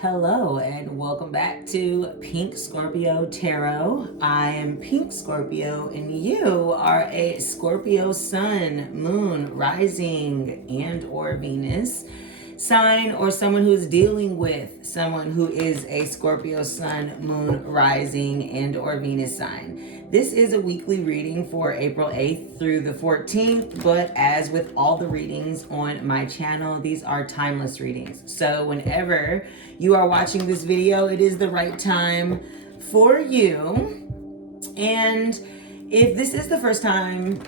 Hello and welcome back to Pink Scorpio Tarot. I am Pink Scorpio and you are a Scorpio Sun, Moon, Rising, and or Venus sign, or someone who is dealing with someone who is a Scorpio Sun, Moon, Rising, and or Venus sign. This is a weekly reading for April 8th through the 14th, but as with all the readings on my channel, these are timeless readings. So whenever you are watching this video, it is the right time for you. And if this is the first time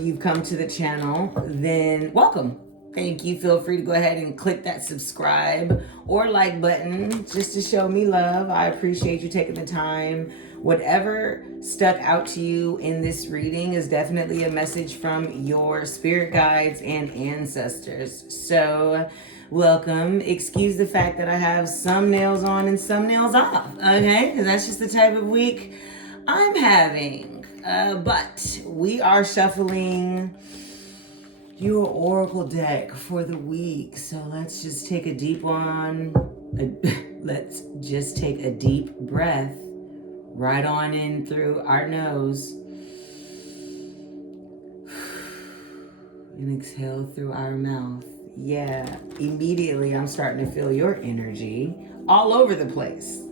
you've come to the channel, then welcome. Thank you. Feel free to go ahead and click that subscribe or like button just to show me love. I appreciate you taking the time. Whatever stuck out to you in this reading is definitely a message from your spirit guides and ancestors. So welcome. Excuse the fact that I have some nails on and some nails off, okay? Because that's just the type of week I'm having. But we are shuffling your oracle deck for the week. So let's just take a deep one. Let's just take a deep breath right on in through our nose and exhale through our mouth. Yeah, immediately I'm starting to feel your energy all over the place.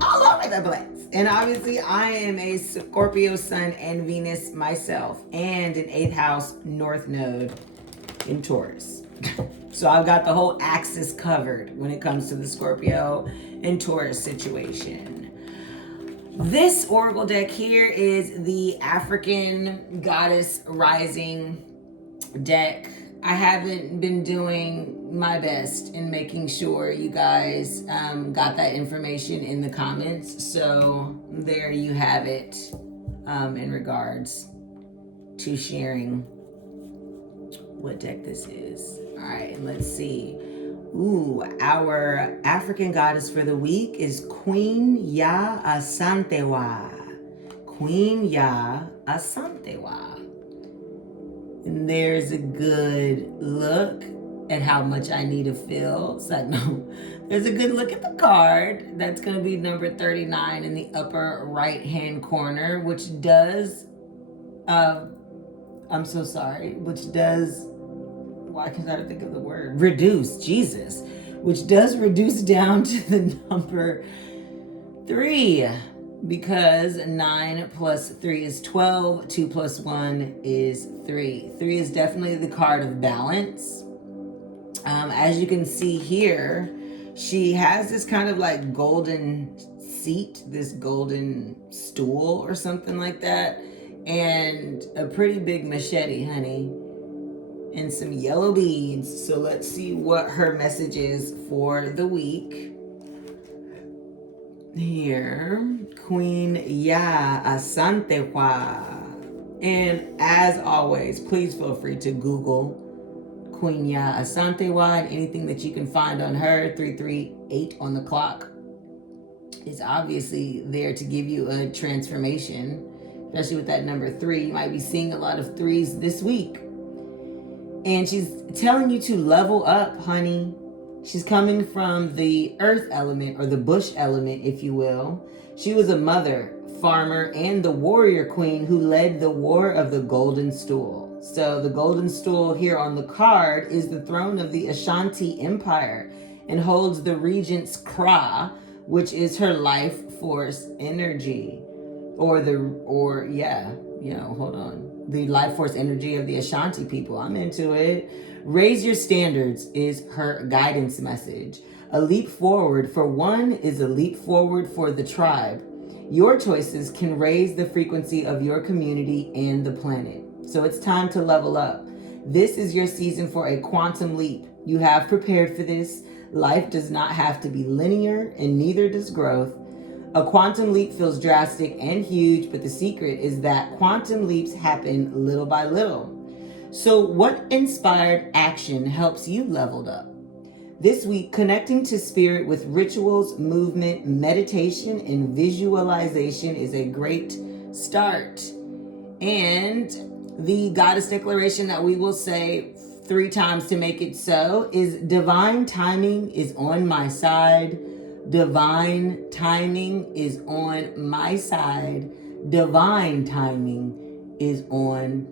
All over the place. And obviously I am a Scorpio Sun and Venus myself, and an 8th house North Node in Taurus. So I've got the whole axis covered when it comes to the Scorpio and Taurus situation. This oracle deck here is the African Goddess Rising deck. I haven't been doing my best in making sure you guys got that information in the comments. So there you have it in regards to sharing what deck this is. All right, let's see. Ooh, our African goddess for the week is Queen Ya Asantewa. Queen Ya Asantewa. And there's a good look at how much I need to feel. It's like, no, there's a good look at the card. That's going to be number 39 in the upper right-hand corner, which does, I'm so sorry, which does, why can't I think of the word? Reduce, Jesus, which does reduce down to the number 3. Because 9 plus 3 is 12, 2 plus 1 is 3. 3 is definitely the card of balance. As you can see here, she has this kind of like golden seat, this golden stool or something like that, and a pretty big machete, honey, and some yellow beads. So let's see what her message is for the week. Here, Queen Ya Asantewa. And as always, please feel free to Google Queen Ya Asantewa, and anything that you can find on her. 338 on the clock is obviously there to give you a transformation, especially with that number 3. You might be seeing a lot of 3s this week. And she's telling you to level up, honey. She's coming from the earth element, or the bush element, if you will. She was a mother, farmer, and the warrior queen who led the War of the Golden Stool. So the Golden Stool here on the card is the throne of the Ashanti Empire and holds the regent's Kra, which is her life force energy. The life force energy of the Ashanti people. I'm into it. Raise your standards is her guidance message. A leap forward for one is a leap forward for the tribe. Your choices can raise the frequency of your community and the planet. So it's time to level up. This is your season for a quantum leap. You have prepared for this. Life does not have to be linear, and neither does growth. A quantum leap feels drastic and huge, but the secret is that quantum leaps happen little by little. So what inspired action helps you level up? This week, connecting to spirit with rituals, movement, meditation, and visualization is a great start. And the goddess declaration that we will say 3 times to make it so, is divine timing is on my side. Divine timing is on my side. Divine timing is on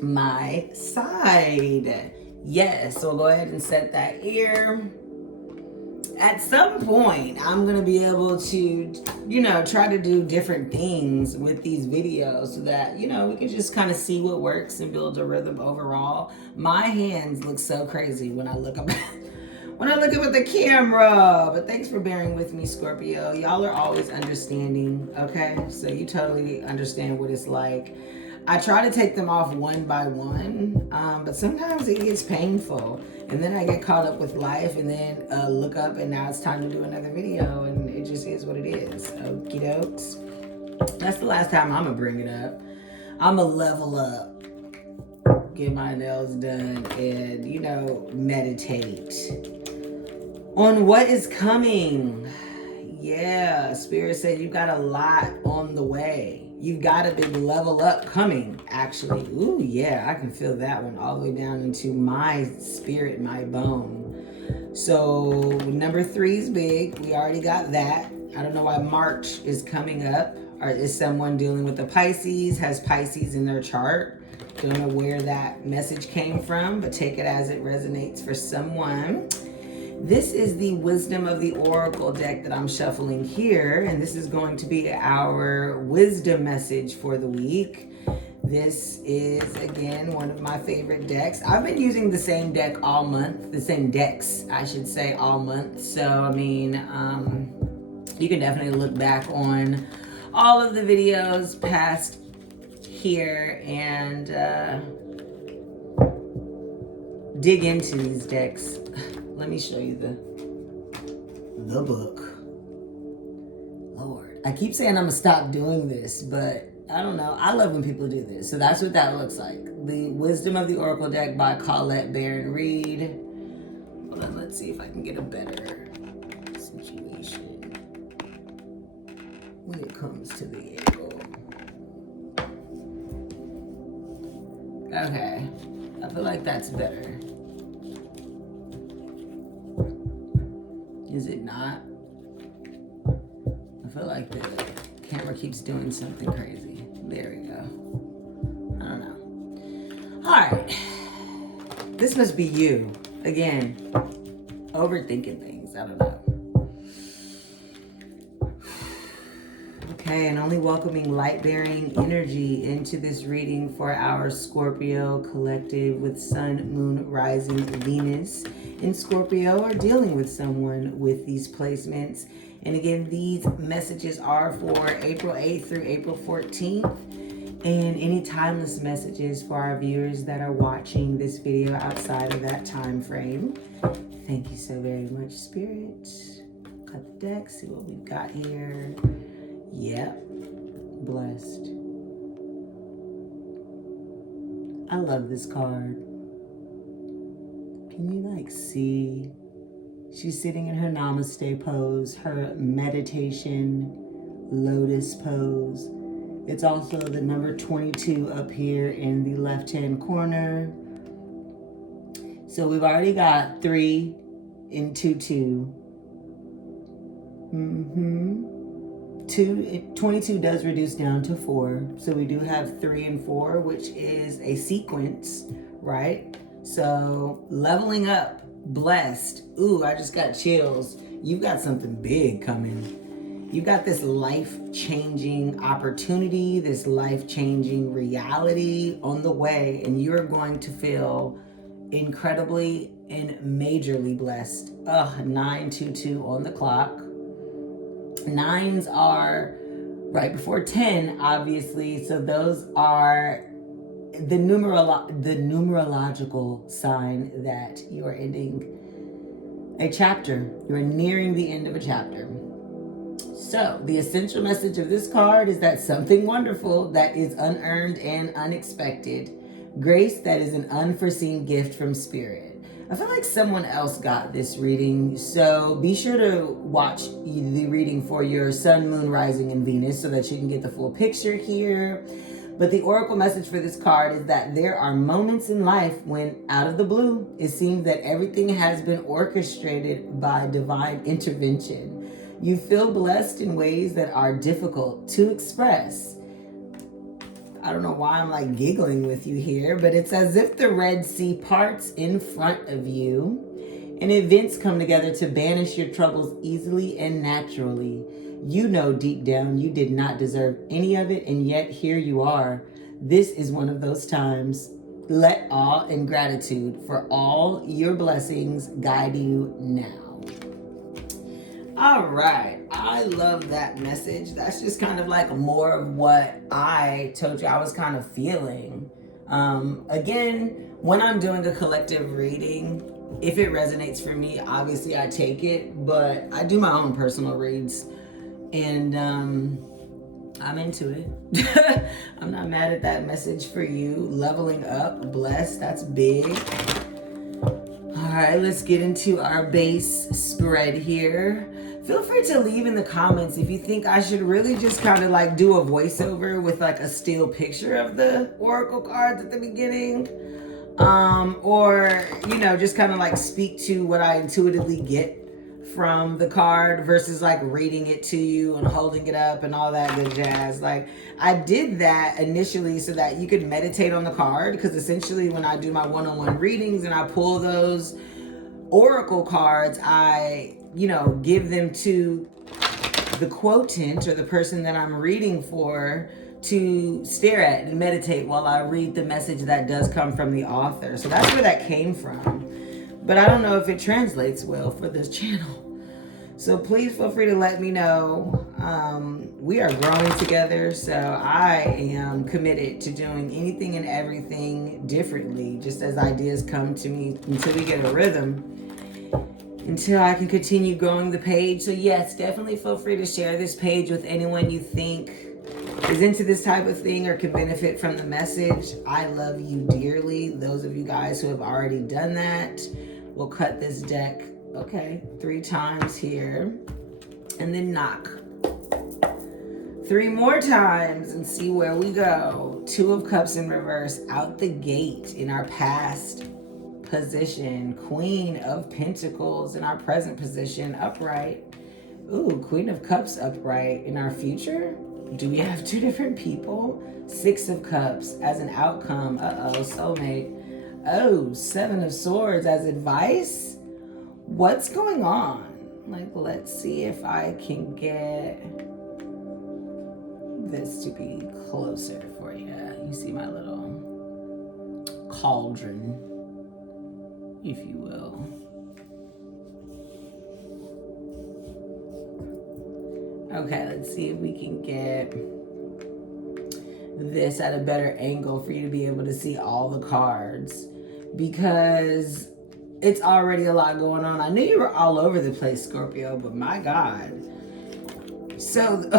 my side. Yes, so go ahead and set that here. At some point, I'm going to be able to, try to do different things with these videos so that, we can just kind of see what works and build a rhythm overall. My hands look so crazy when I look up at the camera. But thanks for bearing with me, Scorpio. Y'all are always understanding, okay? So you totally understand what it's like. I try to take them off one by one, but sometimes it gets painful. And then I get caught up with life and then look up and now it's time to do another video and it just is what it is. Okie dokes. That's the last time I'm gonna bring it up. I'm gonna level up, get my nails done, and, meditate on what is coming. Yeah, Spirit said you got a lot on the way. You've got a big level up coming, actually. Ooh, yeah, I can feel that one all the way down into my spirit, my bone. So number 3 is big. We already got that. I don't know why March is coming up. Or is someone dealing with a Pisces, has Pisces in their chart? Don't know where that message came from, but take it as it resonates for someone. This is the Wisdom of the Oracle deck that I'm shuffling here, and this is going to be our wisdom message for the week. This is, again, one of my favorite decks. I've been using the same deck all month, the same decks, I should say, all month. So, I mean, you can definitely look back on all of the videos past here and dig into these decks. Let me show you the book. Lord, I keep saying I'm gonna stop doing this, but I don't know. I love when people do this. So that's what that looks like. The Wisdom of the Oracle deck by Colette Baron Reed. Hold on, let's see if I can get a better situation when it comes to the angle. Okay, I feel like that's better. Is it not? I feel like the camera keeps doing something crazy. There we go. I don't know. All right. This must be you. Again, overthinking things. I don't know. Okay, and only welcoming light-bearing energy into this reading for our Scorpio collective with Sun, Moon, Rising, Venus in Scorpio, or dealing with someone with these placements. And again, these messages are for April 8th through April 14th. And any timeless messages for our viewers that are watching this video outside of that time frame. Thank you so very much, Spirit. Cut the deck, see what we've got here. Yep, blessed. I love this card. Can you see? She's sitting in her namaste pose, her meditation lotus pose. It's also the number 22 up here in the left-hand corner. So we've already got 3 in 2-2. 22 does reduce down to 4. So we do have 3 and 4, which is a sequence, right? So leveling up, blessed. Ooh, I just got chills. You've got something big coming. You've got this life-changing opportunity, this life-changing reality on the way, and you're going to feel incredibly and majorly blessed. 922 on the clock. 9s are right before 10, obviously, so those are the numerological sign that you are ending a chapter. You are nearing the end of a chapter. So the essential message of this card is that something wonderful that is unearned and unexpected, grace that is an unforeseen gift from Spirit. I feel like someone else got this reading, so be sure to watch the reading for your Sun, Moon, Rising, and Venus so that you can get the full picture here. But the oracle message for this card is that there are moments in life when, out of the blue, it seems that everything has been orchestrated by divine intervention. You feel blessed in ways that are difficult to express. I don't know why I'm like giggling with you here, but it's as if the Red Sea parts in front of you and events come together to banish your troubles easily and naturally. You know deep down you did not deserve any of it, and yet here you are. This is one of those times. Let awe and gratitude for all your blessings guide you now. All right, I love that message. That's just kind of like more of what I told you I was kind of feeling. Again, when I'm doing a collective reading, if it resonates for me, obviously I take it, but I do my own personal reads, and I'm into it. I'm not mad at that message for you. Leveling up, blessed, that's big. All right, let's get into our base spread here. Feel free to leave in the comments if you think I should really just kind of like do a voiceover with like a still picture of the oracle cards at the beginning. Or, you know, just kind of like speak to what I intuitively get from the card versus like reading it to you and holding it up and all that good jazz. Like, I did that initially so that you could meditate on the card, because essentially when I do my one-on-one readings and I pull those oracle cards, I, you know, give them to the quotant or the person that I'm reading for to stare at and meditate while I read the message that does come from the author. So that's where that came from. But I don't know if it translates well for this channel. So please feel free to let me know. We are growing together, so I am committed to doing anything and everything differently, just as ideas come to me until we get a rhythm, until I can continue growing the page. So yes, definitely feel free to share this page with anyone you think is into this type of thing or can benefit from the message. I love you dearly. Those of you guys who have already done that, we'll cut this deck, okay, 3 times here, and then knock 3 more times and see where we go. 2 of Cups in reverse out the gate in our past position. Queen of Pentacles in our present position upright. Ooh, Queen of Cups upright in our future. Do we have 2 different people? 6 of Cups as an outcome. Uh-oh, soulmate. Oh, 7 of Swords as advice. What's going on? Like, let's see if I can get this to be closer for you. You see my little cauldron, if you will. Okay, let's see if we can get this at a better angle for you to be able to see all the cards, because it's already a lot going on. I knew you were all over the place, Scorpio, but my God. So,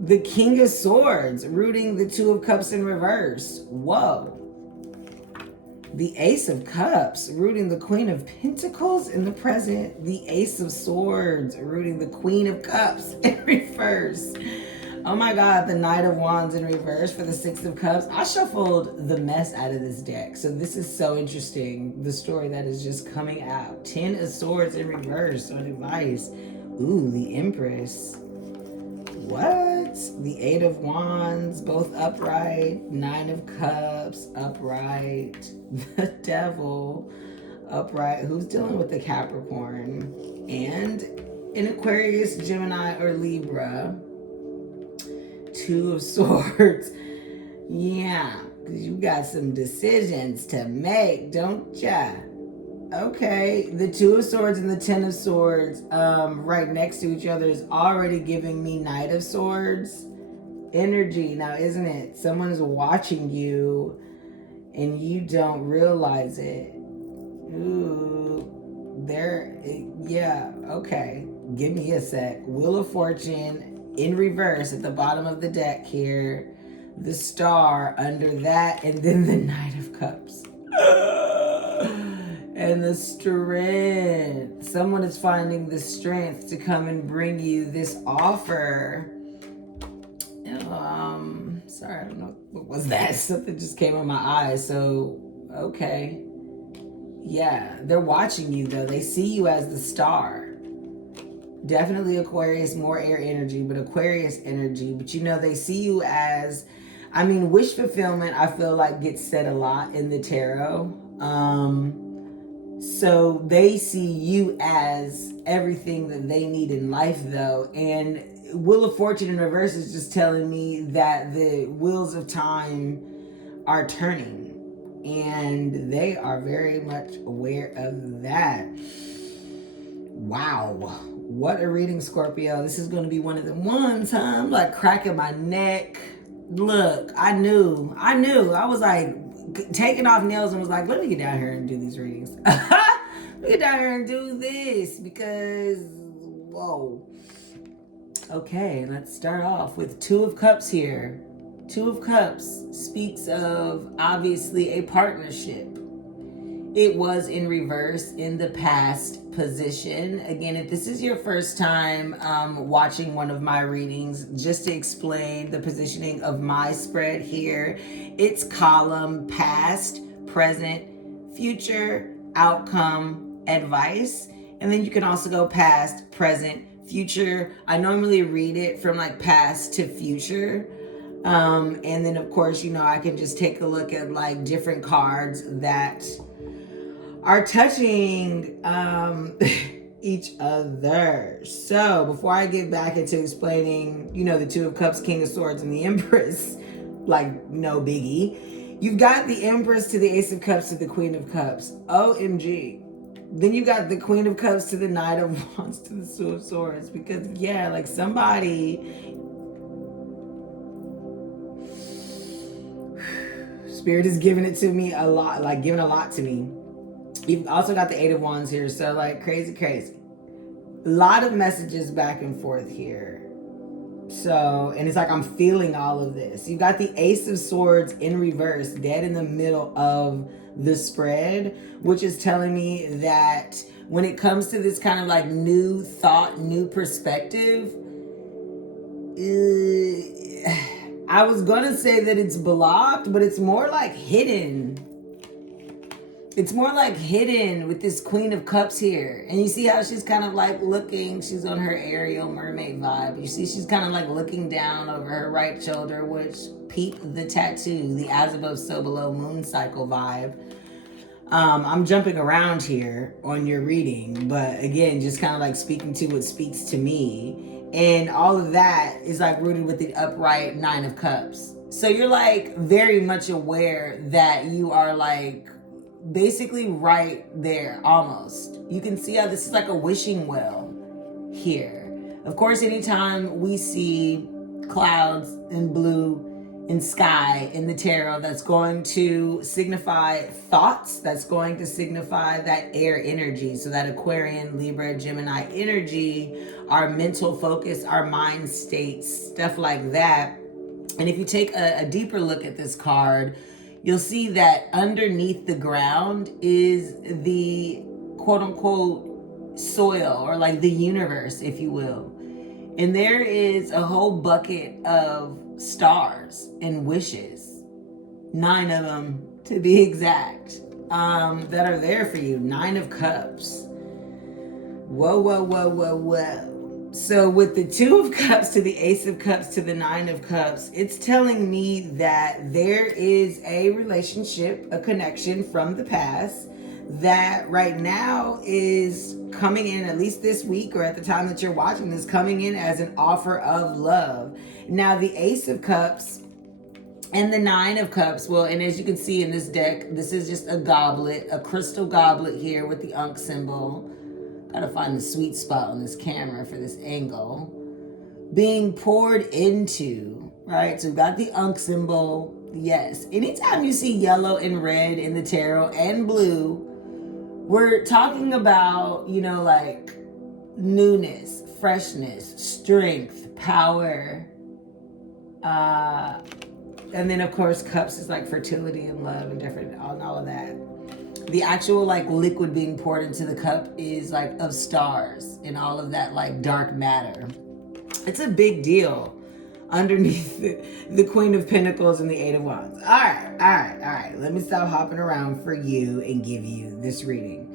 the King of Swords rooting the 2 of Cups in reverse. Whoa. The Ace of Cups rooting the Queen of Pentacles in the present. The Ace of Swords rooting the Queen of Cups in reverse. Oh my God, the Knight of Wands in reverse for the 6 of Cups. I shuffled the mess out of this deck, so this is so interesting, the story that is just coming out. 10 of Swords in reverse on advice. Ooh, the Empress. What? The 8 of Wands, both upright. 9 of Cups, upright. The Devil, upright. Who's dealing with the Capricorn? And in Aquarius, Gemini, or Libra. 2 of Swords. Yeah, because you got some decisions to make, don't ya? Okay, the 2 of Swords and the 10 of Swords right next to each other is already giving me Knight of Swords energy now, isn't it? Someone's watching you and you don't realize it. Ooh, yeah, okay. Give me a sec. Wheel of Fortune in reverse at the bottom of the deck here. The Star under that, and then the Knight of Cups. And the strength. Someone is finding the strength to come and bring you this offer. Sorry, I don't know what was that. Something just came on my eyes. So, okay. Yeah, they're watching you though. They see you as the star. Definitely Aquarius, more air energy, but Aquarius energy. But you know, they see you as, I mean, wish fulfillment, I feel like gets said a lot in the tarot. So they see you as everything that they need in life though. And Wheel of Fortune in reverse is just telling me that the wheels of time are turning. And they are very much aware of that. Wow. What a reading, Scorpio. This is going to be one of the ones, huh? I'm like cracking my neck. Look, I knew. I was like taking off nails and was like, let me get down here and do these readings. Let me get down here and do this because, whoa. Okay, let's start off with Two of Cups here. Two of Cups speaks of obviously a partnership. It was in reverse in the past position. Again, if this is your first time watching one of my readings, just to explain the positioning of my spread here, it's column past, present, future, outcome, advice. And then you can also go past, present, future. I normally read it from like past to future. And then of course, you know, I can just take a look at like different cards that are touching each other. So before I get back into explaining, you know, the Two of Cups, King of Swords, and the Empress, like no biggie. You've got the Empress to the Ace of Cups to the Queen of Cups. OMG. Then you got the Queen of Cups to the Knight of Wands to the Two of Swords. Because yeah, like somebody, Spirit is giving it to me a lot, like giving a lot to me. You've also got the Eight of Wands here, so like crazy. A lot of messages back and forth here. So, and it's like I'm feeling all of this. You got the Ace of Swords in reverse, dead in the middle of the spread, which is telling me that when it comes to this kind of like new thought, new perspective, I was gonna say that it's blocked, but it's more like hidden. It's more like hidden with this Queen of Cups here. And you see how she's kind of like looking, she's on her Ariel mermaid vibe. You see she's kind of like looking down over her right shoulder, which peep the tattoo, the as above so below moon cycle vibe. I'm jumping around here on your reading, but again, just kind of like speaking to what speaks to me. And all of that is like rooted with the upright Nine of Cups. So you're like very much aware that you are like basically right there almost. You can see how this is like a wishing well here. Of course, anytime we see clouds in blue in sky in the tarot, that's going to signify thoughts, that's going to signify that air energy. So that Aquarian, Libra, Gemini energy, our mental focus, our mind states, stuff like that. And if you take a deeper look at this card, you'll see that underneath the ground is the quote unquote soil, or like the universe, if you will. And there is a whole bucket of stars and wishes, 9 of them to be exact, that are there for you. 9 of Cups. Whoa. So with the Two of Cups to the Ace of Cups to the Nine of Cups, it's telling me that there is a relationship, a connection from the past that right now is coming in, at least this week or at the time that you're watching this, coming in as an offer of love. Now the Ace of Cups and the Nine of Cups, well, and as you can see in this deck, this is just a goblet, a crystal goblet here with the Ankh symbol. Gotta find the sweet spot on this camera for this angle. Being poured into, right? So we've got the Ankh symbol. Yes. Anytime you see yellow and red in the tarot and blue, we're talking about, you know, like newness, freshness, strength, power. And then of course, cups is like fertility and love and different, and all of that. The actual like liquid being poured into the cup is like of stars and all of that like dark matter. It's a big deal. underneath the Queen of Pentacles and the Eight of Wands. All right. Let me stop hopping around for you and give you this reading.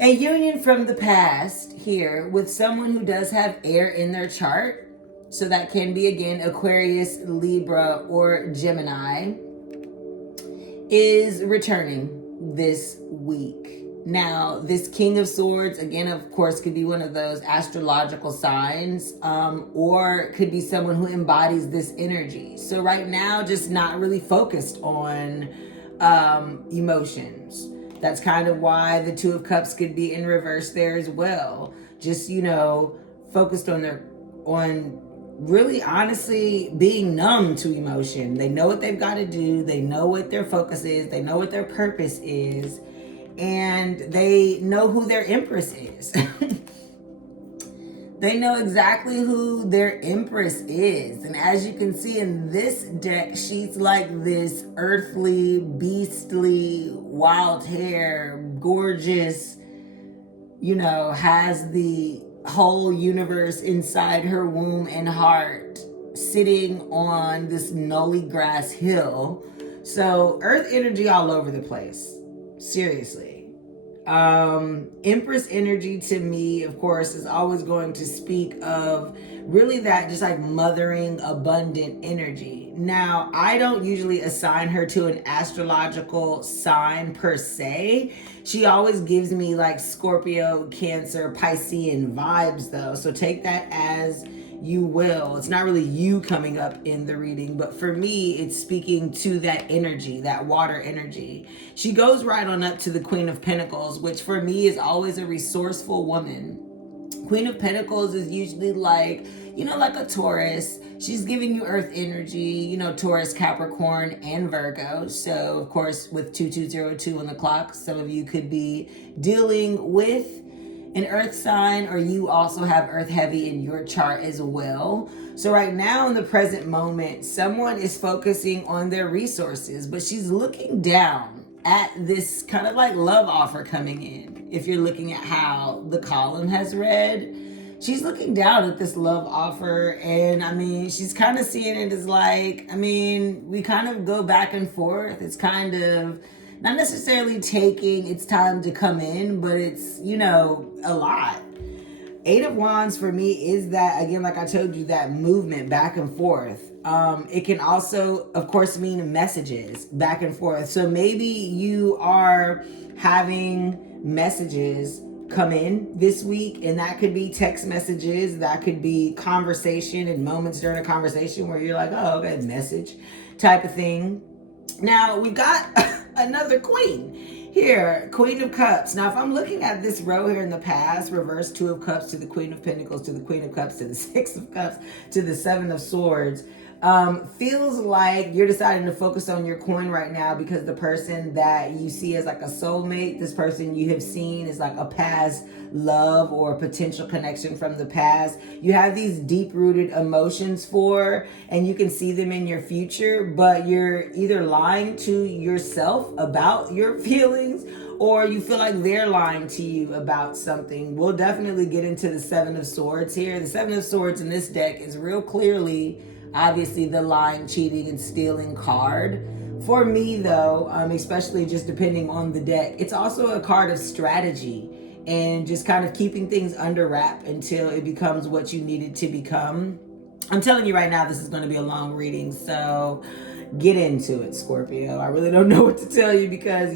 A union from the past here with someone who does have air in their chart. So that can be, again, Aquarius, Libra, or Gemini, is returning this week. Now, this King of Swords, again, of course, could be one of those astrological signs, or could be someone who embodies this energy. So right now, just not really focused on emotions. That's kind of why the Two of Cups could be in reverse there as well. Just, focused on really honestly being numb to emotion. They know what they've got to do. They know what their focus is. They know what their purpose is. And they know who their Empress is. They know exactly who their Empress is. And as you can see in this deck, she's like this earthly, beastly, wild hair, gorgeous, has the whole universe inside her womb and heart, sitting on this nully grass hill. So earth energy all over the place. Seriously. Empress energy to me, of course, is always going to speak of really that just like mothering, abundant energy. Now, I don't usually assign her to an astrological sign per se. She always gives me like Scorpio, Cancer, Piscean vibes though. So take that as you will. It's not really you coming up in the reading, but for me, it's speaking to that energy, that water energy. She goes right on up to the Queen of Pentacles, which for me is always a resourceful woman. Queen of Pentacles is usually like, like a Taurus. She's giving you earth energy, Taurus, Capricorn, and Virgo. So, of course, with 2202 on the clock, some of you could be dealing with an earth sign, or you also have earth heavy in your chart as well. So right now in the present moment, someone is focusing on their resources, but she's looking down at this kind of like love offer coming in. If you're looking at how the column has read, she's looking down at this love offer, and she's kind of seeing it as like, we kind of go back and forth. It's kind of not necessarily taking its time to come in, but it's, a lot. Eight of Wands for me is that, again, like I told you, that movement back and forth. It can also, of course, mean messages back and forth. So maybe you are having messages come in this week, and that could be text messages, that could be conversation and moments during a conversation where you're like, oh, okay, message type of thing. Now, we got another queen here, Queen of Cups. Now, if I'm looking at this row here in the past, reverse Two of Cups to the Queen of Pentacles, to the Queen of Cups, to the Six of Cups, to the Seven of Swords, feels like you're deciding to focus on your coin right now because the person that you see as like a soulmate, this person you have seen is like a past love or potential connection from the past. You have these deep-rooted emotions for, and you can see them in your future, but you're either lying to yourself about your feelings, or you feel like they're lying to you about something. We'll definitely get into the Seven of Swords here. The Seven of Swords in this deck is real clearly, obviously, the lying, cheating, and stealing card. For me, though, especially just depending on the deck, it's also a card of strategy and just kind of keeping things under wrap until it becomes what you need it to become. I'm telling you right now, this is going to be a long reading, so get into it, Scorpio. I really don't know what to tell you because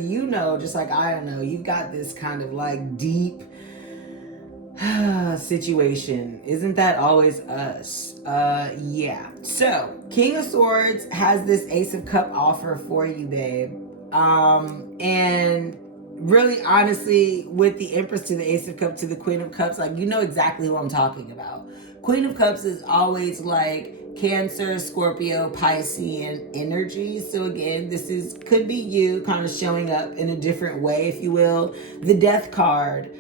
just like I don't know, you've got this kind of like deep situation. Isn't that always us? Yeah. So, King of Swords has this Ace of Cup offer for you, babe. And really, honestly, with the Empress to the Ace of Cups to the Queen of Cups, like, you know exactly who I'm talking about. Queen of Cups is always like Cancer, Scorpio, Piscean energy. So again, this could be you kind of showing up in a different way, if you will. The Death card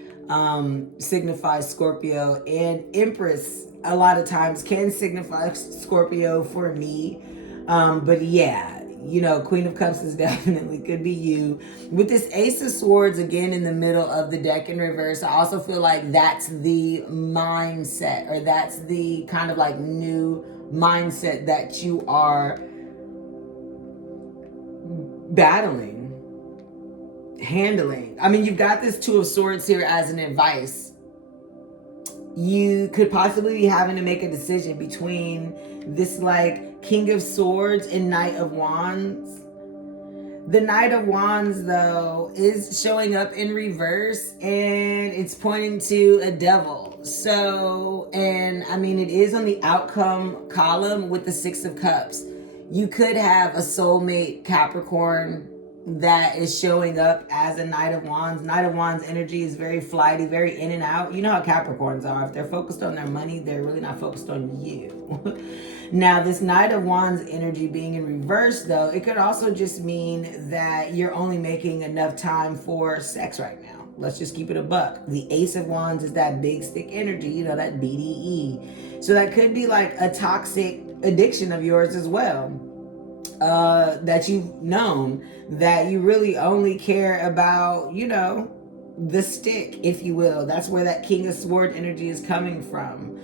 signifies Scorpio, and Empress a lot of times can signify Scorpio for me. But yeah, You know, Queen of Cups is definitely could be you. With this Ace of Swords again in the middle of the deck in reverse, I also feel like that's the mindset, or that's the kind of like new mindset that you are battling, handling. I mean, you've got this Two of Swords here as an advice. You could possibly be having to make a decision between this like King of Swords and Knight of Wands. The Knight of Wands, though, is showing up in reverse, and it's pointing to a devil. So, and I mean, it is on the outcome column with the Six of Cups. You could have a soulmate Capricorn that is showing up as a Knight of Wands. Knight of Wands energy is very flighty, very in and out. You know how Capricorns are. If they're focused on their money, they're really not focused on you. Now, this Knight of Wands energy being in reverse, though, it could also just mean that you're only making enough time for sex right now. Let's just keep it a buck. The Ace of Wands is that big stick energy, you know, that BDE. So that could be like a toxic addiction of yours as well, that you've known, that you really only care about, you know, the stick, if you will. That's where that King of Swords energy is coming from.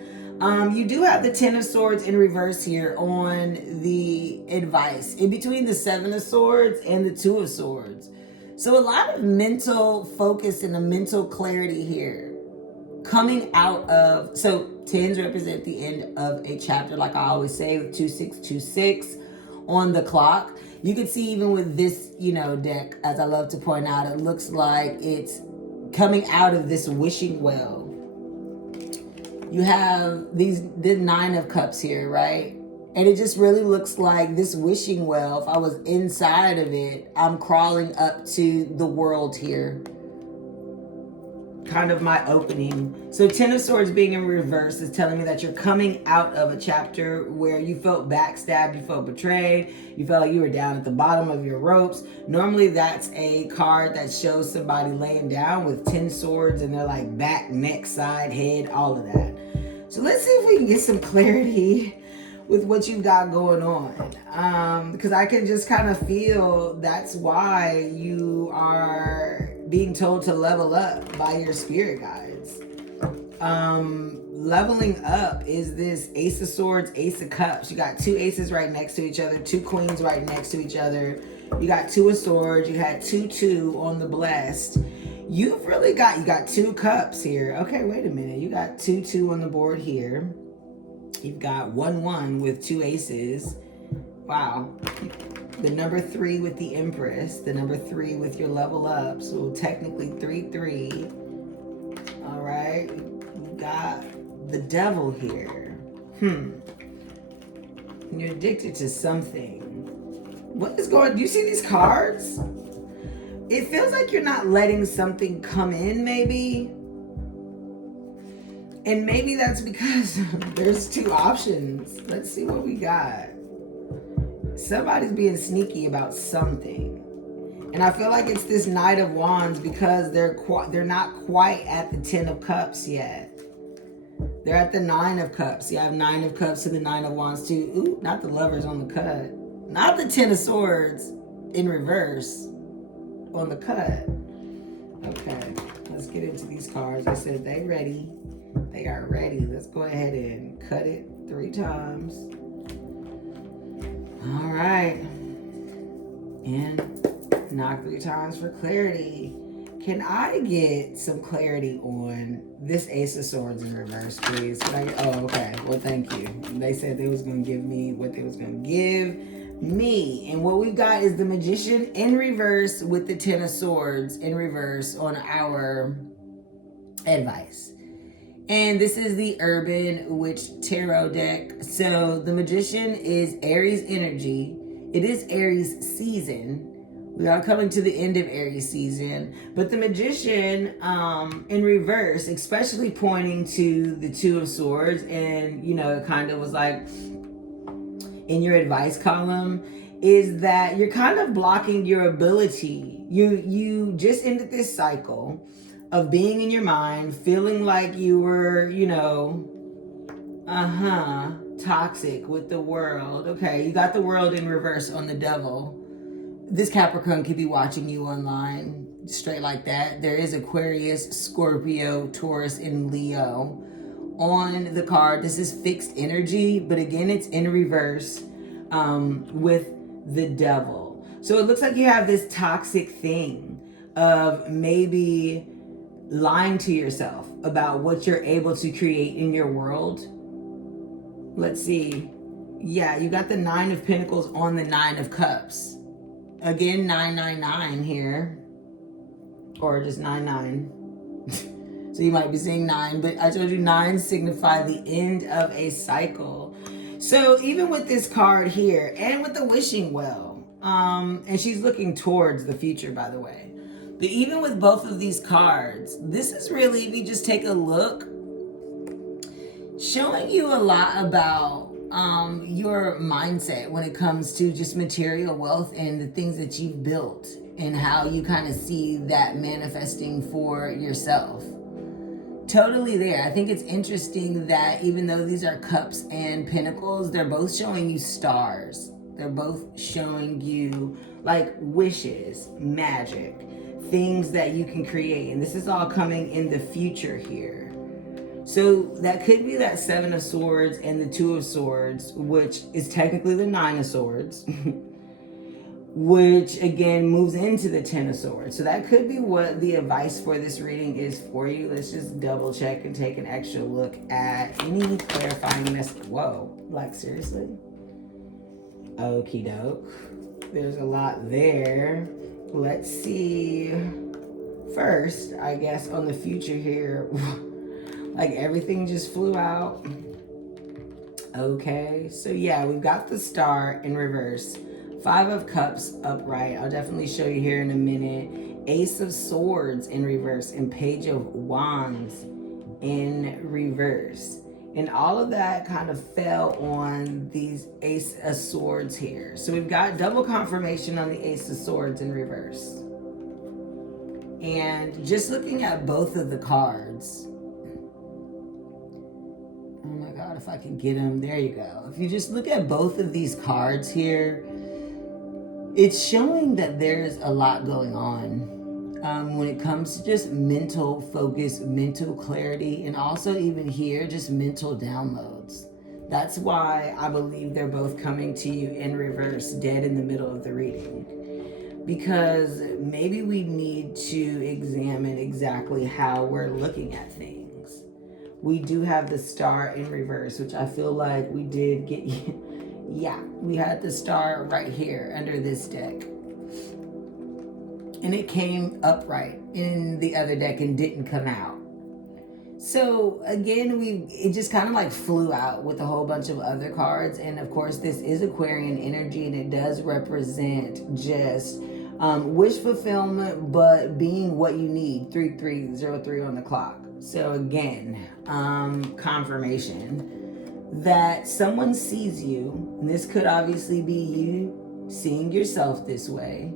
You do have the Ten of Swords in reverse here on the advice, in between the Seven of Swords and the Two of Swords. So a lot of mental focus and a mental clarity here coming out of, so tens represent the end of a chapter, like I always say, with 2626 on the clock. You can see even with this, you know, deck, as I love to point out, it looks like it's coming out of this wishing well. You have the Nine of Cups here, right? And it just really looks like this wishing well, if I was inside of it, I'm crawling up to the world here. Kind of my opening. So Ten of Swords being in reverse is telling me that you're coming out of a chapter where you felt backstabbed, you felt betrayed, you felt like you were down at the bottom of your ropes. Normally that's a card that shows somebody laying down with 10 swords and they're like back, neck, side, head, all of that. So let's see if we can get some clarity with what you've got going on. Because I can just kind of feel that's why you are being told to level up by your spirit guides. Leveling up is this Ace of Swords, Ace of Cups. You got two aces right next to each other, two queens right next to each other. You got Two of Swords. You had 2-2 on the blessed. You've really got, you got two cups here. Okay, wait a minute. You got 2-2 on the board here. You've got 1-1 with two aces. Wow. The number 3 with the Empress. The number 3 with your level up. So technically 3-3. All right. You got the Devil here. You're addicted to something. What is going on? Do you see these cards? It feels like you're not letting something come in, maybe. And maybe that's because there's two options. Let's see what we got. Somebody's being sneaky about something. And I feel like it's this Knight of Wands because they're not quite at the Ten of Cups yet. They're at the Nine of Cups. You have Nine of Cups to the Nine of Wands too. Ooh, not the Lovers on the cut. Not the Ten of Swords in reverse on the cut. Okay, let's get into these cards. I said they ready. They are ready. Let's go ahead and cut it 3 times. All right. And knock 3 times for clarity. Can I get some clarity on this Ace of Swords in reverse, please? Oh, okay. Well, thank you. They said they was going to give me what they was going to give me. And what we've got is the Magician in reverse with the Ten of Swords in reverse on our advice. And this is the Urban Witch Tarot deck. So the Magician is Aries energy. It is Aries season. We are coming to the end of Aries season. But the Magician in reverse, especially pointing to the Two of Swords, and, you know, it kind of was like in your advice column, is that you're kind of blocking your ability. You just ended this cycle of being in your mind, feeling like you were, you know, toxic with the world. Okay, you got the world in reverse on the devil. This Capricorn could be watching you online, straight like that. There is Aquarius, Scorpio, Taurus, and Leo on the card. This is fixed energy, but again, it's in reverse with the devil. So it looks like you have this toxic thing of maybe lying to yourself about what you're able to create in your world. Let's see. Yeah, you got the 9 of Pentacles on the 9 of Cups. Again, 999 here. Or just 99. So you might be seeing 9, but I told you 9 signify the end of a cycle. So even with this card here, and with the wishing well, and she's looking towards the future, by the way. But even with both of these cards, this is really, if you just take a look, showing you a lot about your mindset when it comes to just material wealth and the things that you've built and how you kind of see that manifesting for yourself. Totally there. I think it's interesting that even though these are cups and pentacles, they're both showing you stars. They're both showing you like wishes, magic, things that you can create. And this is all coming in the future here. So that could be that 7 of Swords and the 2 of Swords, which is technically the 9 of Swords, which again moves into the 10 of Swords. So that could be what the advice for this reading is for you. Let's just double check and take an extra look at any clarifying message. Whoa, like seriously? Okie doke. There's a lot there. Let's see. First, I guess on the future here, like everything just flew out. Okay, so yeah, we've got the Star in reverse. 5 of Cups upright. I'll definitely show you here in a minute. Ace of Swords in reverse and Page of Wands in reverse. And all of that kind of fell on these Ace of Swords here. So we've got double confirmation on the Ace of Swords in reverse. And just looking at both of the cards. Oh my God, if I can get them. There you go. If you just look at both of these cards here, it's showing that there's a lot going on when it comes to just mental focus, mental clarity, and also even here, just mental downloads. That's why I believe they're both coming to you in reverse, dead in the middle of the reading. Because maybe we need to examine exactly how we're looking at things. We do have the Star in reverse, which I feel like we did get... Yeah, we had the Star right here under this deck. And it came upright in the other deck and didn't come out. So again, it just kind of like flew out with a whole bunch of other cards. And of course, this is Aquarian energy and it does represent just wish fulfillment, but being what you need. 3303 on the clock. So again, confirmation that someone sees you, and this could obviously be you seeing yourself this way,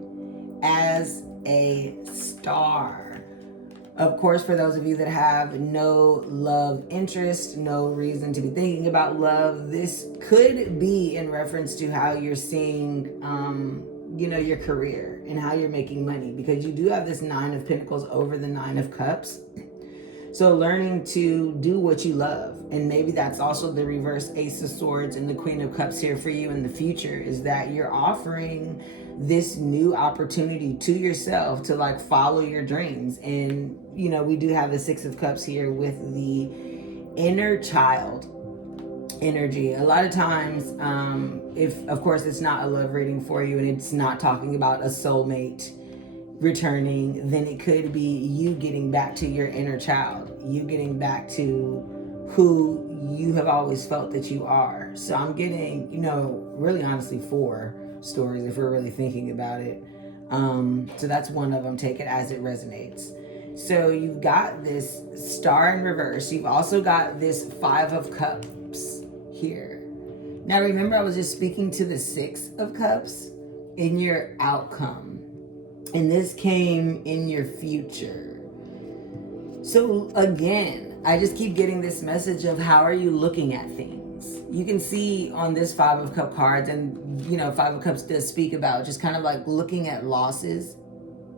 as a star. Of course, for those of you that have no love interest, no reason to be thinking about love, this could be in reference to how you're seeing, your career and how you're making money, because you do have this 9 of Pentacles over the 9 of Cups. So learning to do what you love. And maybe that's also the reverse Ace of Swords and the Queen of Cups here for you in the future, is that you're offering this new opportunity to yourself to like follow your dreams. And, we do have the 6 of Cups here with the inner child energy. A lot of times, if of course it's not a love reading for you and it's not talking about a soulmate returning, then it could be you getting back to your inner child, you getting back to who you have always felt that you are. So I'm getting, really honestly 4 stories if we're really thinking about it. So that's one of them. Take it as it resonates. So you've got this Star in reverse. You've also got this 5 of Cups here. Now remember, I was just speaking to the 6 of Cups in your outcome. And this came in your future. So again, I just keep getting this message of how are you looking at things? things. You can see on this Five of Cups cards, and you know, Five of Cups does speak about just kind of like looking at losses,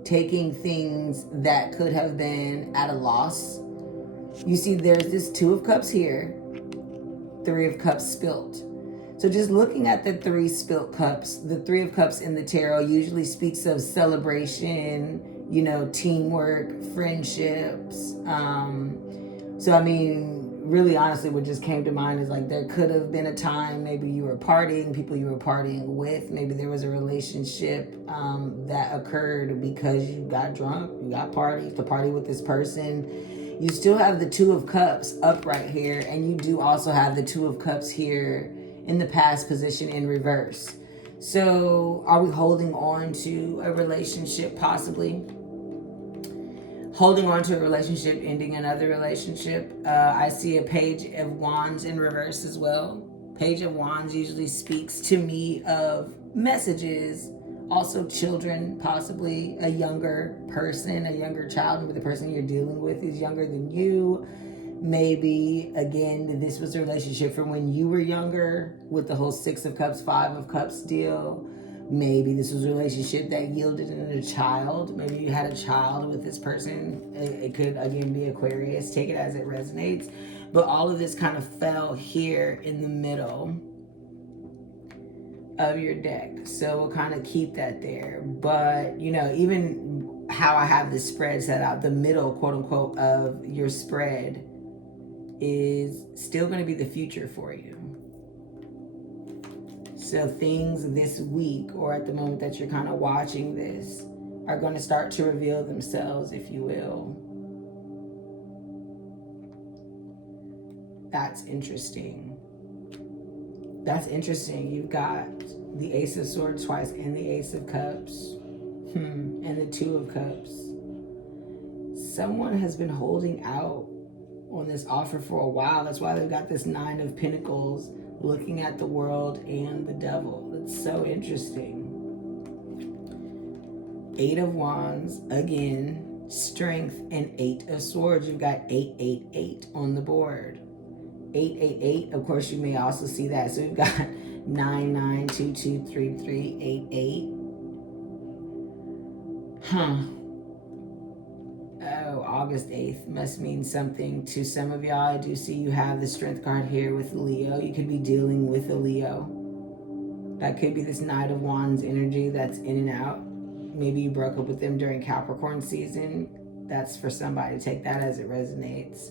taking things that could have been at a loss. You see there's this Two of Cups here, Three of Cups spilt. So just looking at the 3 spilt cups, the 3 of Cups in the tarot usually speaks of celebration, you know, teamwork, friendships. So I mean, really honestly, what just came to mind is like there could have been a time maybe you were partying, people you were partying with, maybe there was a relationship that occurred because you got drunk, you got party to party with this person. You still have the Two of Cups upright here, and you do also have the Two of Cups here in the past position in reverse. So are we holding on to a relationship, possibly? Holding on to a relationship, ending another relationship. I see a Page of Wands in reverse as well. Page of Wands usually speaks to me of messages, also children, possibly a younger person, a younger child. Maybe the person you're dealing with is younger than you. Maybe, again, this was a relationship from when you were younger with the whole 6 of Cups, 5 of Cups deal. Maybe this was a relationship that yielded in a child. Maybe you had a child with this person. It could, again, be Aquarius. Take it as it resonates. But all of this kind of fell here in the middle of your deck. So we'll kind of keep that there. But, you know, even how I have this spread set out, the middle, quote unquote, of your spread is still going to be the future for you. So things this week, or at the moment that you're kind of watching this, are going to start to reveal themselves, if you will. That's interesting. That's interesting. You've got the Ace of Swords twice and the Ace of Cups. And the Two of Cups. Someone has been holding out on this offer for a while. That's why they've got this 9 of Pentacles looking at the world and the devil. It's so interesting. 8 of Wands, again, strength, and 8 of Swords. You've got 888 on the board. 888, of course, you may also see that. So we've got 99223388. Oh, August 8th must mean something to some of y'all. I do see you have the Strength card here with Leo. You could be dealing with a Leo. That could be this Knight of Wands energy that's in and out. Maybe you broke up with them during Capricorn season. That's for somebody. Take that as it resonates.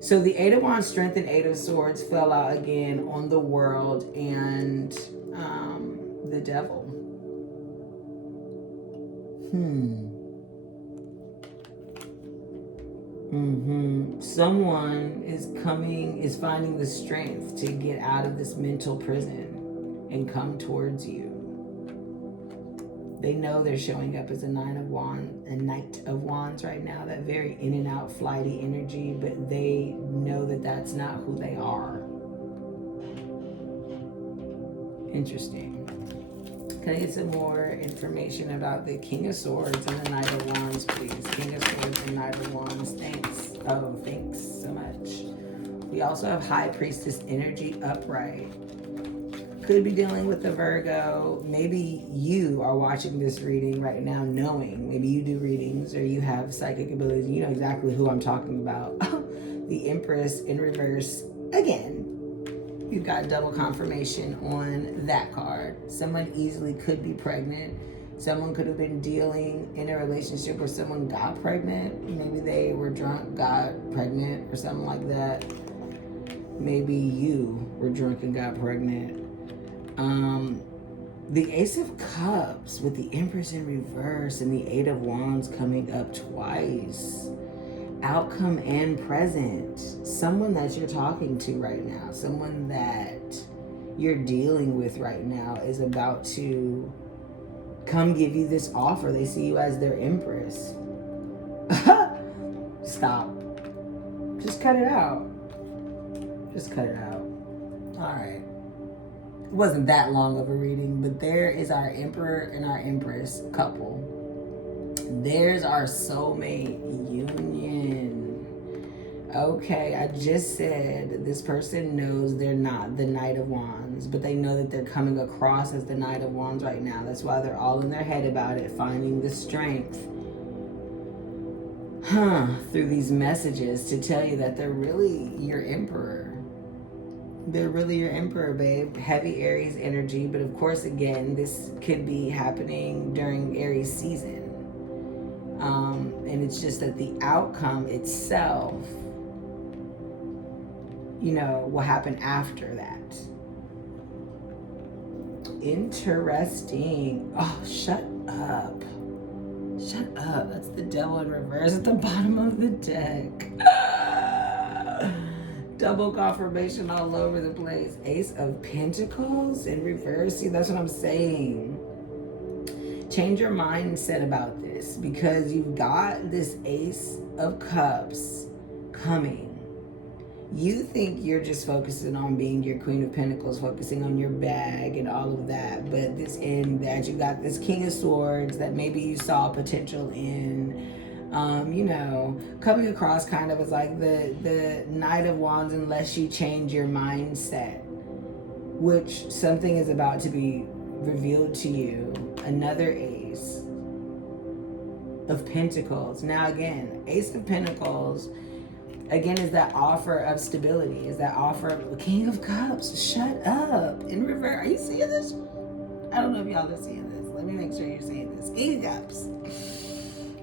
So the 8 of Wands, Strength, and 8 of Swords fell out again on the world and the devil. Someone is finding the strength to get out of this mental prison and come towards you. They know they're showing up as a Knight of Wands right now, that very in and out flighty energy, but they know that that's not who they are. Interesting. Can I get some more information about the King of Swords and the Knight of Wands, please? King of Swords and Knight of Wands. Thanks. Oh, thanks so much. We also have High Priestess energy upright. Could be dealing with the Virgo. Maybe you are watching this reading right now knowing. Maybe you do readings or you have psychic abilities. You know exactly who I'm talking about. The Empress in reverse again. You've got double confirmation on that card. Someone easily could be pregnant. Someone could have been dealing in a relationship where someone got pregnant. Maybe they were drunk, got pregnant, or something like that. Maybe you were drunk and got pregnant. The Ace of Cups with the Empress in reverse and the 8 of Wands coming up twice. Outcome and present. Someone that you're talking to right now, someone that you're dealing with right now is about to come give you this offer. They see you as their Empress. Stop. Just cut it out. Just cut it out. All right. It wasn't that long of a reading, but there is our Emperor and our Empress couple. There's our soulmate union. Okay, I just said this person knows they're not the Knight of Wands, but they know that they're coming across as the Knight of Wands right now. That's why they're all in their head about it, finding the strength, through these messages to tell you that they're really your Emperor. They're really your Emperor, babe. Heavy Aries energy, but of course, again, this could be happening during Aries season. And it's just that the outcome itself, will happen after that. Interesting. Oh, shut up. Shut up. That's the devil in reverse at the bottom of the deck. Double confirmation all over the place. Ace of Pentacles in reverse. See, that's what I'm saying. Change your mindset about this, because you've got this Ace of Cups coming. You think you're just focusing on being your Queen of Pentacles, focusing on your bag and all of that, but this in that you got this King of Swords that maybe you saw potential in, coming across kind of as like the Knight of Wands, unless you change your mindset, which something is about to be revealed to you. Another Ace of Pentacles. Now again, Ace of Pentacles, again, is that offer of stability, is that offer of King of Cups. Shut up. In reverse. Are you seeing this? I don't know if y'all are seeing this. Let me make sure you're seeing this. King of Cups.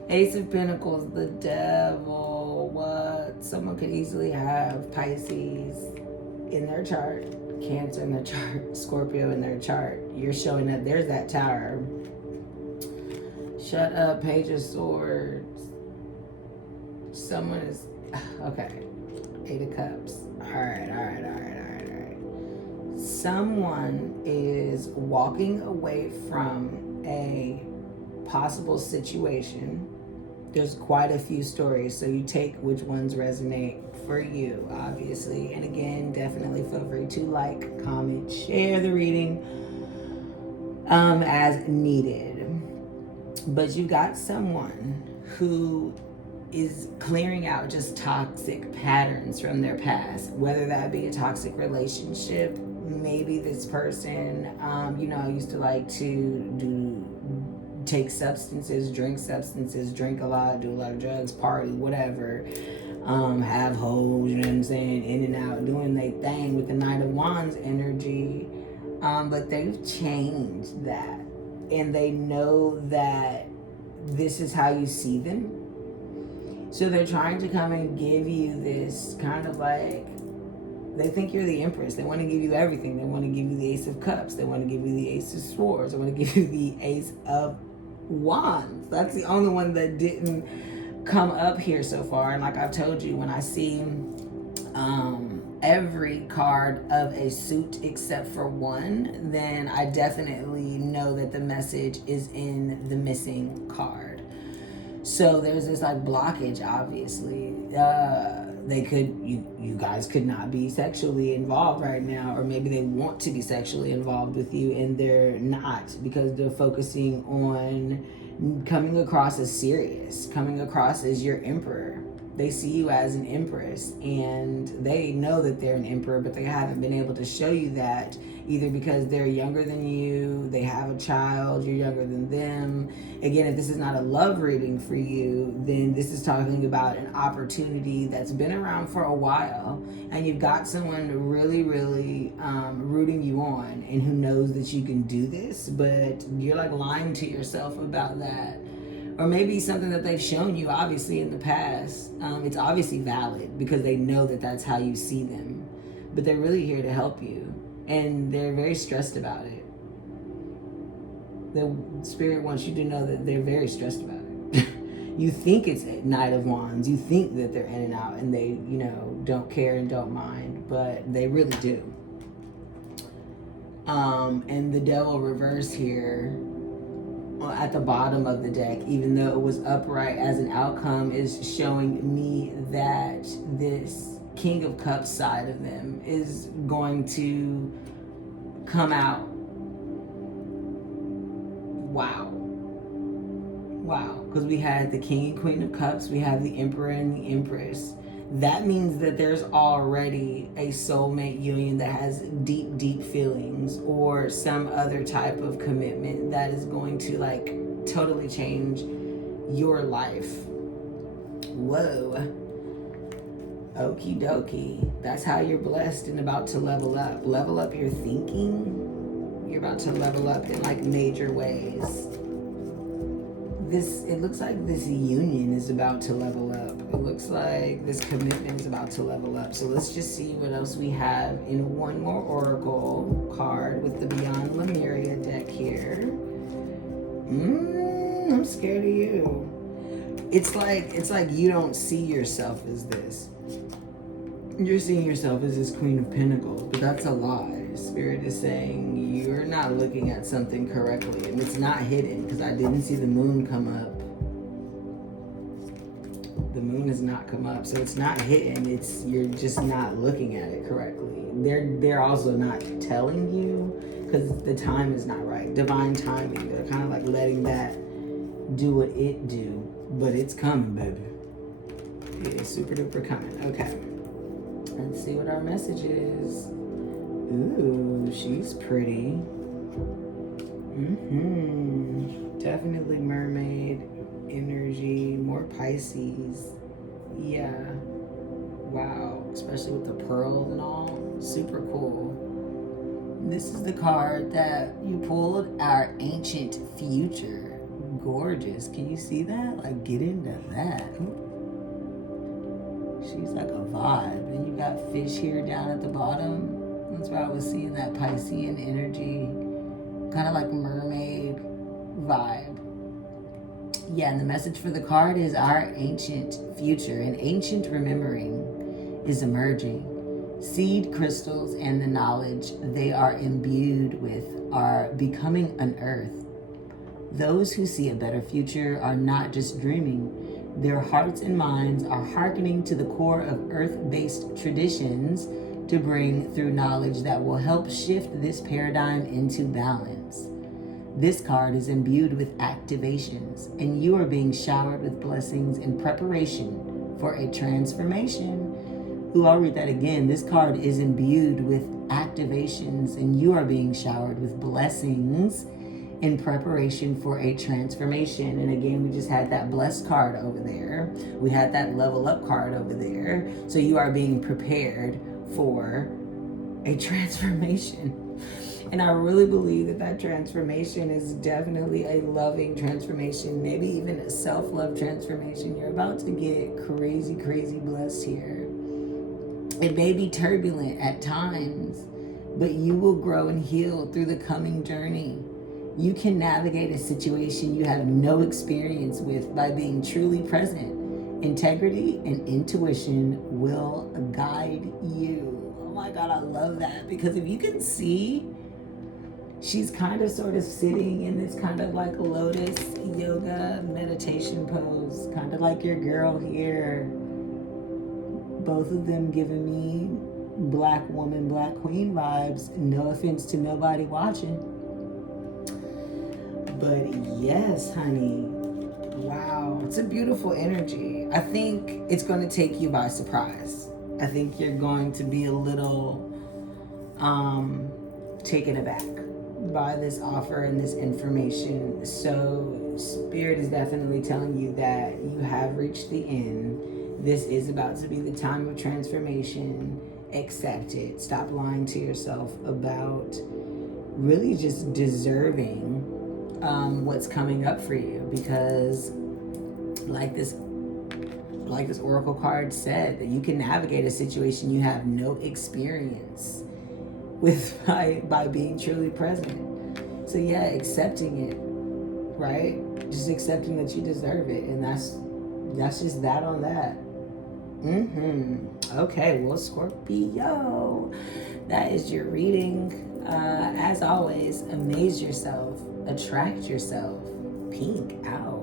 Ace of Pentacles, the devil. What? Someone could easily have Pisces in their chart, Cancer in their chart, Scorpio in their chart. You're showing up. There's that Tower. Shut up, Page of Swords. Someone is... Okay. Eight of Cups. All right. Someone is walking away from a possible situation. There's quite a few stories, so you take which ones resonate for you, obviously. And again, definitely feel free to like, comment, share the reading as needed. But you got someone who is clearing out just toxic patterns from their past, whether that be a toxic relationship. Maybe this person, used to like to take substances, drink a lot, do a lot of drugs, party, whatever, have hoes, you know what I'm saying, in and out, doing their thing with the Knight of Wands energy. But they've changed that, and they know that this is how you see them. So they're trying to come and give you this kind of like, they think you're the Empress. They want to give you everything. They want to give you the Ace of Cups. They want to give you the Ace of Swords. They want to give you the Ace of Wands. That's the only one that didn't come up here so far. And like I've told you, when I see every card of a suit except for one, then I definitely know that the message is in the missing card. So there's this like blockage, obviously. You guys could not be sexually involved right now, or maybe they want to be sexually involved with you and they're not, because they're focusing on coming across as serious, coming across as your Emperor. They see you as an Empress, and they know that they're an Emperor, but they haven't been able to show you that, either because they're younger than you, they have a child, you're younger than them. Again, if this is not a love reading for you, then this is talking about an opportunity that's been around for a while, and you've got someone really, really rooting you on, and who knows that you can do this, but you're like lying to yourself about that. Or maybe something that they've shown you, obviously, in the past. It's obviously valid because they know that that's how you see them. But they're really here to help you. And they're very stressed about it. The Spirit wants you to know that they're very stressed about it. You think it's Knight of Wands. You think that they're in and out and they, don't care and don't mind. But they really do. And the Devil reverse here, at the bottom of the deck, even though it was upright as an outcome, is showing me that this King of Cups side of them is going to come out. Wow, because we had the King and Queen of Cups, we have the Emperor and the Empress. that means that there's already a soulmate union that has deep, deep feelings, or some other type of commitment that is going to like totally change your life. Whoa. Okie dokie. That's how you're blessed and about to level up. Level up your thinking. You're about to level up in like major ways. It looks like this union is about to level up. It looks like this commitment is about to level up. So let's just see what else we have in one more oracle card with the Beyond Lemuria deck here. I'm scared of you. It's like you don't see yourself as this. You're seeing yourself as this Queen of Pentacles, but that's a lie. Spirit is saying you're not looking at something correctly, and it's not hidden, because I didn't see the moon come up. The moon has not come up, so it's not hidden. You're just not looking at it correctly. They're also not telling you because the time is not right. Divine timing. They're kind of like letting that do what it do, but it's coming, baby. It is super duper coming. Okay. Let's see what our message is. Ooh, she's pretty. Definitely mermaid energy, more Pisces. Yeah. Wow. Especially with the pearls and all. Super cool. This is the card that you pulled, our ancient future. Gorgeous. Can you see that? Like, get into that. She's like a vibe. And you got fish here down at the bottom. That's why I was seeing that Piscean energy. Kind of like mermaid vibe. Yeah, and the message for the card is our ancient future. An ancient remembering is emerging. Seed crystals and the knowledge they are imbued with are becoming unearthed. Those who see a better future are not just dreaming. Their hearts and minds are hearkening to the core of earth-based traditions to bring through knowledge that will help shift this paradigm into balance. This card is imbued with activations, and you are being showered with blessings in preparation for a transformation. Ooh, I'll read that again. This card is imbued with activations, and you are being showered with blessings in preparation for a transformation. And again, we just had that blessed card over there. We had that level up card over there. So you are being prepared for a transformation. And I really believe that that transformation is definitely a loving transformation, maybe even a self-love transformation. You're about to get crazy, crazy blessed here. It may be turbulent at times, but you will grow and heal through the coming journey. You can navigate a situation you have no experience with by being truly present. Integrity and intuition will guide you. Oh my God, I love that. Because if you can see, she's kind of sort of sitting in this kind of like lotus yoga meditation pose, kind of like your girl here. Both of them giving me black woman, black queen vibes. No offense to nobody watching. But yes, honey. Wow, it's a beautiful energy. I think it's going to take you by surprise. I think you're going to be a little taken aback by this offer and this information. So Spirit is definitely telling you that you have reached the end. This is about to be the time of transformation. Accept it. Stop lying to yourself about really just deserving what's coming up for you, because like this oracle card said, that you can navigate a situation you have no experience with by being truly present. So yeah, accepting it, right? Just accepting that you deserve it, and that's just that on that. Okay, well, Scorpio, that is your reading. As always, amaze yourself, attract yourself. Pink out.